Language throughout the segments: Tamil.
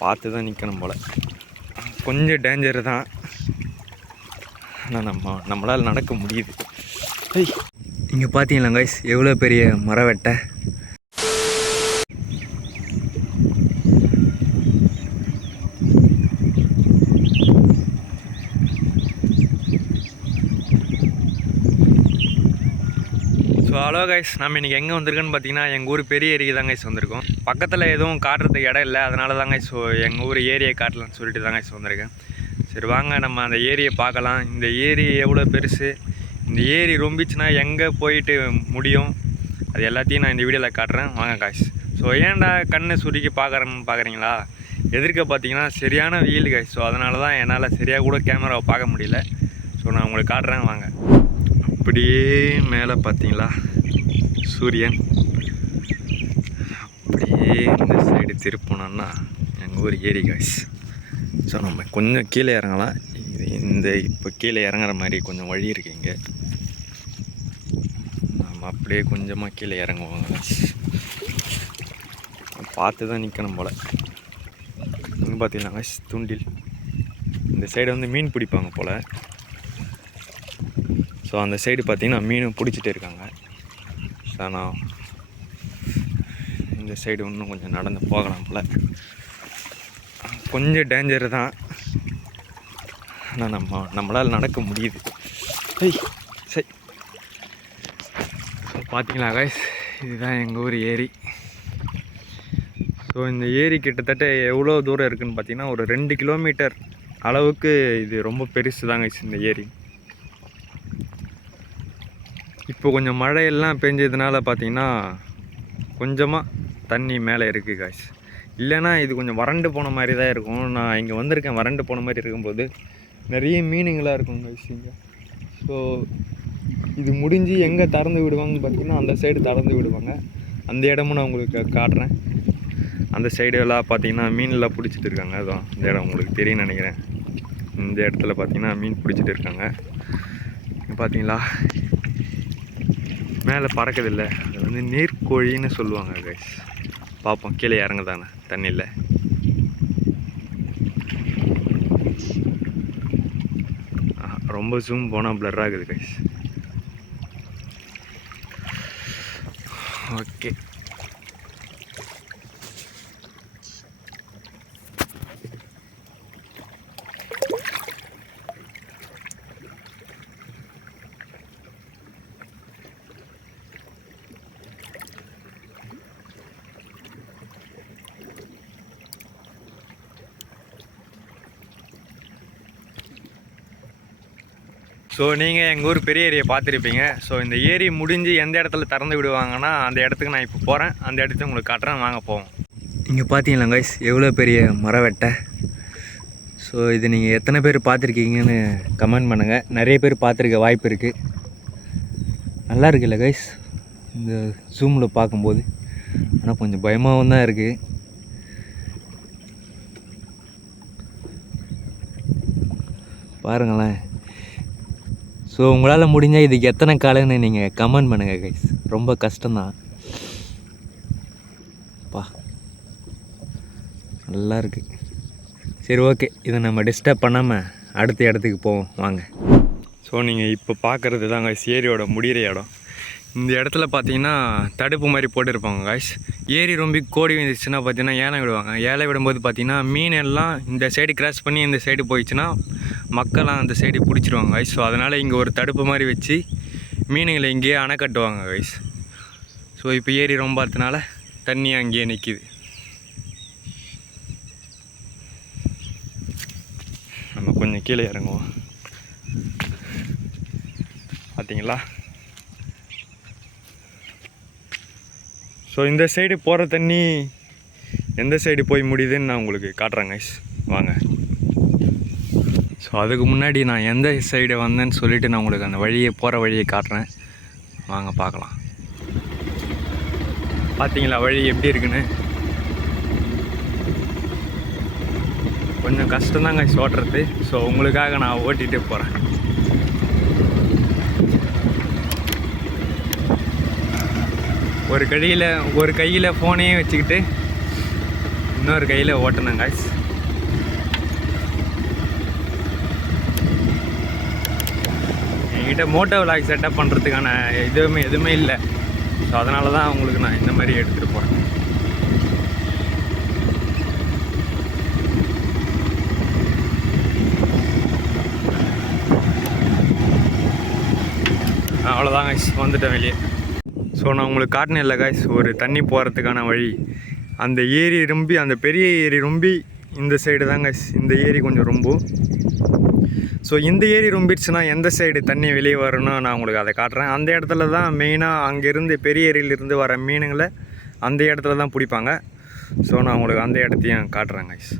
பார்த்து தான் நிற்கணும் போல். கொஞ்சம் டேஞ்சர் தான், ஆனால் நம்மளால் நடக்க முடியுது. இங்கே பார்த்தீங்களா கைஸ் எவ்வளோ பெரிய மரவெட்டை. ஸோ ஹலோ கைஸ், நம்ம இன்றைக்கி எங்கே வந்திருக்கோன்னு பார்த்தீங்கன்னா எங்கள் ஊர் பெரிய ஏரிக்கு தான் கைஸ் வந்திருக்கோம். பக்கத்தில் எதுவும் காட்டுறதுக்கு இடம் இல்லை, அதனால தான் கைஸ் எங்கள் ஊர் ஏரியை காட்டலான்னு சொல்லிட்டு தான் கைஸ் வந்திருக்கேன். சரி வாங்க நம்ம அந்த ஏரியை பார்க்கலாம். இந்த ஏரி எவ்வளோ பெருசு, இந்த ஏரி ரொம்பிச்சுன்னா எங்கே போயிட்டு முடியும், அது எல்லாத்தையும் நான் இந்த வீடியோவில் காட்டுறேன். வாங்க கைஸ். ஸோ ஏன்டா கண்ணை சுருக்கி பார்க்குறேன்னு பார்க்குறீங்களா, எதிர்க்க பார்த்தீங்கன்னா சரியான வெயில் கைஸ். ஸோ அதனால தான் என்னால் சரியாக கூட கேமராவை பார்க்க முடியல. ஸோ நான் உங்களுக்கு காட்டுறேன் வாங்க. அப்படியே மேலே பார்த்தீங்களா சூரியன், அப்படியே இந்த சைடு திருப்பினோன்னா எங்கள் ஊர் ஏரி காய்ஸ். ஸோ நம்ம கொஞ்சம் கீழே இறங்கலாம். இந்த இப்போ கீழே இறங்குற மாதிரி கொஞ்சம் வழி இருக்குது இங்கே. நம்ம அப்படியே கொஞ்சமாக கீழே இறங்குவோங்க காய்ஸ். பார்த்து தான் நிற்கணும் போல். இங்கே பார்த்தீங்கன்னா காய்ஸ் தூண்டில், இந்த சைடு வந்து மீன் பிடிப்பாங்க போல். ஸோ அந்த சைடு பார்த்திங்கன்னா மீனும் பிடிச்சிட்டு இருக்காங்க. ஸோ நான் இந்த சைடு இன்னும் கொஞ்சம் நடந்து போகலாம் போல். கொஞ்சம் டேஞ்சர் தான், ஆனால் நம்மளால் நடக்க முடியுது. சரி பார்த்தீங்களா கைஸ், இதுதான் எங்கள் ஊர் ஏரி. ஸோ இந்த ஏரி கிட்டத்தட்ட எவ்வளோ தூரம் இருக்குதுன்னு பார்த்தீங்கன்னா ஒரு 2 கிலோமீட்டர் அளவுக்கு இது ரொம்ப பெருசு தான் கைஸ் இந்த ஏரி. இப்போ கொஞ்சம் மழையெல்லாம் பெஞ்சதுனால பார்த்தீங்கன்னா கொஞ்சமாக தண்ணி மேலே இருக்குது காய்ஸ். இல்லைன்னா இது கொஞ்சம் வறண்டு போன மாதிரி தான் இருக்கும். நான் இங்கே வந்திருக்கேன், வறண்டு போன மாதிரி இருக்கும்போது நிறைய மீனுங்களாக இருக்கும் காய்ஸ் இங்கே. ஸோ இது முடிஞ்சு எங்கே திறந்து விடுவாங்கன்னு பார்த்தீங்கன்னா அந்த சைடு திறந்து விடுவாங்க. அந்த இடமும் நான் உங்களுக்கு காட்டுறேன். அந்த சைடு எல்லாம் பார்த்தீங்கன்னா மீனெல்லாம் பிடிச்சிட்டு இருக்காங்க. அதுதான் இந்த இடம் உங்களுக்கு தெரியும்னு நினைக்கிறேன். இந்த இடத்துல பார்த்தீங்கன்னா மீன் பிடிச்சிட்டு இருக்காங்க. பார்த்தீங்களா மேலே பறக்குதில்லை, அது வந்து நீர்க்கோழின்னு சொல்லுவாங்க கைஸ். பார்ப்போம் கீழே இறங்குதானே தண்ணியில். ரொம்ப ஜூம் போனால் பிளர் ஆகுது கைஸ். ஓகே ஸோ நீங்கள் எங்கள் ஊர் பெரிய ஏரியை பார்த்துருப்பீங்க. ஸோ இந்த ஏரி முடிஞ்சு எந்த இடத்துல திறந்து விடுவாங்கன்னா அந்த இடத்துக்கு நான் இப்போ போகிறேன். அந்த இடத்துக்கு உங்களுக்கு காட்டுறேன், வாங்க போவோம். இங்கே பார்த்தீங்களா கைஸ் எவ்வளோ பெரிய மரவெட்டை. ஸோ இது நீங்கள் எத்தனை பேர் பார்த்துருக்கீங்கன்னு கமெண்ட் பண்ணுங்கள். நிறைய பேர் பார்த்துருக்க வாய்ப்பு இருக்குது. நல்லா இருக்குல்ல கைஸ் இந்த ஜூமில் பார்க்கும்போது, ஆனால் கொஞ்சம் பயமாகவும் தான் இருக்குது. பாருங்களேன். ஸோ உங்களால் முடிஞ்சால் இதுக்கு எத்தனை காலன்னு நீங்கள் கமெண்ட் பண்ணுங்கள் கைஸ். ரொம்ப கஷ்டம்தான். நல்லா இருக்குது. சரி ஓகே, இதை நம்ம டிஸ்டர்ப் பண்ணாமல் அடுத்த இடத்துக்கு போவோம் வாங்க. ஸோ நீங்கள் இப்போ பார்க்குறது தான் கைஸ் ஏரியோட முடிகிற இடம். இந்த இடத்துல பார்த்தீங்கன்னா தடுப்பு மாதிரி போட்டுருப்பாங்க கைஸ். ஏரி ரொம்ப கோடி வந்துச்சுன்னா பார்த்தீங்கன்னா ஏழை விடுவாங்க. ஏழை விடும்போது பார்த்தீங்கன்னா மீன் எல்லாம் இந்த சைடு கிராஸ் பண்ணி இந்த சைடு போயிடுச்சுன்னா மக்கள்லாம் அந்த சைடு பிடிச்சிருவாங்க கைஸ். ஸோ அதனால் இங்கே ஒரு தடுப்பு மாதிரி வச்சு மீனுங்களை இங்கேயே அணை கட்டுவாங்க கைஸ். ஸோ இப்போ ஏரி ரொம்ப பார்த்தனால தண்ணி அங்கேயே நிற்கிது. நம்ம கொஞ்சம் கீழே இறங்குவோம். பார்த்தீங்களா. ஸோ இந்த சைடு போகிற தண்ணி எந்த சைடு போய் முடியுதுன்னு நான் உங்களுக்கு காட்டுறேன் கைஸ், வாங்க. ஸோ அதுக்கு முன்னாடி நான் எந்த சைடு வந்தேன்னு சொல்லிவிட்டு நான் உங்களுக்கு அந்த வழியை போகிற வழியை காட்டுறேன், வாங்க பார்க்கலாம். பார்த்தீங்களா வழி எப்படி இருக்குன்னு. கொஞ்சம் கஷ்டம்தான் கைஸ் ஓட்டுறது. ஸோ உங்களுக்காக நான் ஓட்டிகிட்டே போகிறேன். ஒரு கையில் ஃபோனையும் வச்சுக்கிட்டு இன்னொரு கையில் ஓட்டணும் காய்ஸ். என்கிட்ட மோட்டோ விளாக் செட்டப் பண்ணுறதுக்கான எதுவுமே இல்லை. ஸோ அதனால தான் உங்களுக்கு நான் இந்த மாதிரி எடுத்துகிட்டு போகிறேன். அவ்வளோதான் காய்ஸ், வந்துட்டேன் வெளியே. ஸோ நான் உங்களுக்கு காட்டினேன் இல்லை காய்ஸ், ஒரு தண்ணி போகிறதுக்கான வழி. அந்த ஏரி ரொம்பி, அந்த பெரிய ஏரி ரொம்பி இந்த சைடு தான் காய்ஸ். இந்த ஏரி கொஞ்சம் ரொம்ப. ஸோ இந்த ஏரி ரொம்பிடுச்சுன்னா எந்த சைடு தண்ணி வெளியே வரணும்னு நான் உங்களுக்கு அதை காட்டுறேன். அந்த இடத்துல தான் மெயினாக அங்கேருந்து பெரிய ஏரியிலேருந்து வர மீனுங்களை அந்த இடத்துல தான் பிடிப்பாங்க. ஸோ நான் உங்களுக்கு அந்த இடத்தையும் காட்டுறேன் காய்ஸ்.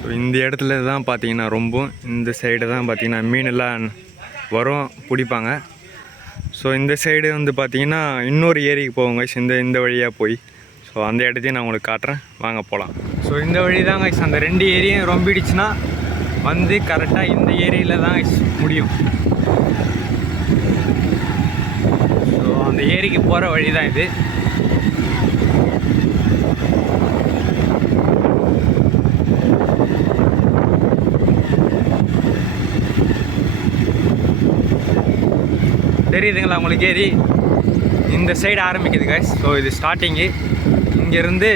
ஸோ இந்த இடத்துல தான் பார்த்தீங்கன்னா ரொம்ப, இந்த சைடு தான் பார்த்தீங்கன்னா மீனெல்லாம் வரும், பிடிப்பாங்க. ஸோ இந்த சைடு வந்து பார்த்தீங்கன்னா இன்னொரு ஏரிக்கு போவாங்க கைஸ், இந்த வழியாக போய். ஸோ அந்த இடத்தையும் நான் உங்களுக்கு காட்டுறேன், வாங்க போகலாம். ஸோ இந்த வழி தான் கைஸ், அந்த 2 ஏரியும் ரொம்பிடுச்சுன்னா வந்து கரெக்டாக இந்த ஏரியில் தான் கைஸ் முடியும். ஸோ அந்த ஏரிக்கு போகிற வழி தான் இது. தெரியுதுங்களா உங்களுக்கு ஏரி? இந்த சைடு ஆரம்பிக்குது கைஸ். ஸோ இது ஸ்டார்டிங்கு. இங்கேருந்து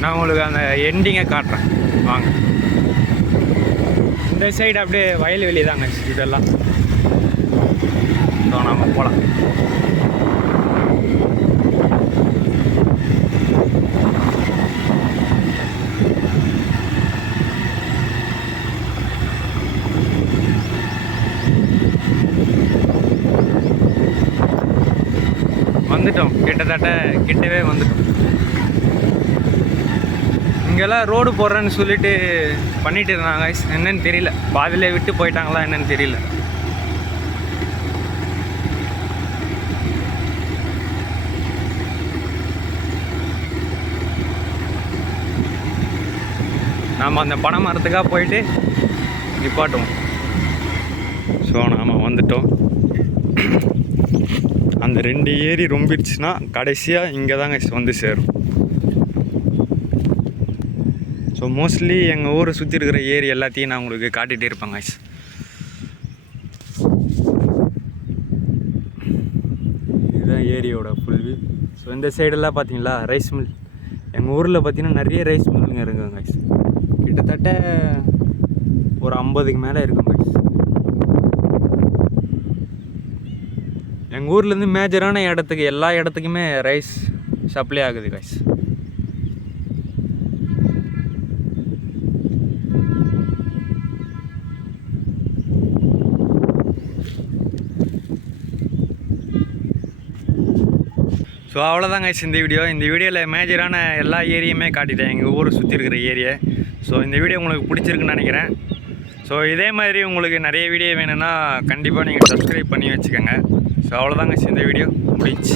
நான் உங்களுக்கு அந்த எண்டிங்கை காட்டுறேன், வாங்க. இந்த சைடு அப்படியே வயல்வெளி தான் கைஸ் இதெல்லாம். ஸோ நம்ம போகலாம். வந்துட்டோம், கிட்டவே வந்துட்டோம். இங்கெல்லாம் ரோடு போடுறேன்னு சொல்லிட்டு பண்ணிட்டு இருந்தாங்க, என்னன்னு தெரியல. பாதியிலே விட்டு போயிட்டாங்களா என்னன்னு தெரியல. நாம் அந்த பனை மரத்துக்காக போயிட்டு நிப்பாட்டுவோம். ஸோ நாம் வந்துட்டோம். அந்த 2 ஏரி ரொம்பிடுச்சுன்னா கடைசியாக இங்கே தாங்க வந்து சேரும். ஸோ மோஸ்ட்லி எங்கள் ஊரை சுற்றி இருக்கிற ஏரி எல்லாத்தையும் நான் உங்களுக்கு காட்டிகிட்டே இருப்பேங்க. இதுதான் ஏரியோட ஃபுல் வியூ. ஸோ இந்த சைடெல்லாம் பார்த்தீங்களா ரைஸ் மில். எங்கள் ஊரில் பார்த்தீங்கன்னா நிறைய ரைஸ் மில்லுங்க இருக்குங்க. கிட்டத்தட்ட ஒரு 50க்கு மேலே இருக்குங்க. எங்கள் ஊர்லேருந்து மேஜரான இடத்துக்கு எல்லா இடத்துக்குமே ரைஸ் சப்ளை ஆகுது கைஸ். ஸோ அவ்வளோதான் கைஸ் இந்த வீடியோ. இந்த வீடியோவில் மேஜரான எல்லா ஏரியுமே காட்டிட்டேன், எங்கள் ஊரை சுற்றி இருக்கிற ஏரியா. ஸோ இந்த வீடியோ உங்களுக்கு பிடிச்சிருக்குன்னு நினைக்கிறேன். ஸோ இதே மாதிரி உங்களுக்கு நிறைய வீடியோ வேணும்னா கண்டிப்பாக நீங்கள் சப்ஸ்கிரைப் பண்ணி வச்சுக்கோங்க. ஸோ அவ்வளோதாங்க இந்த வீடியோ முடிச்சு.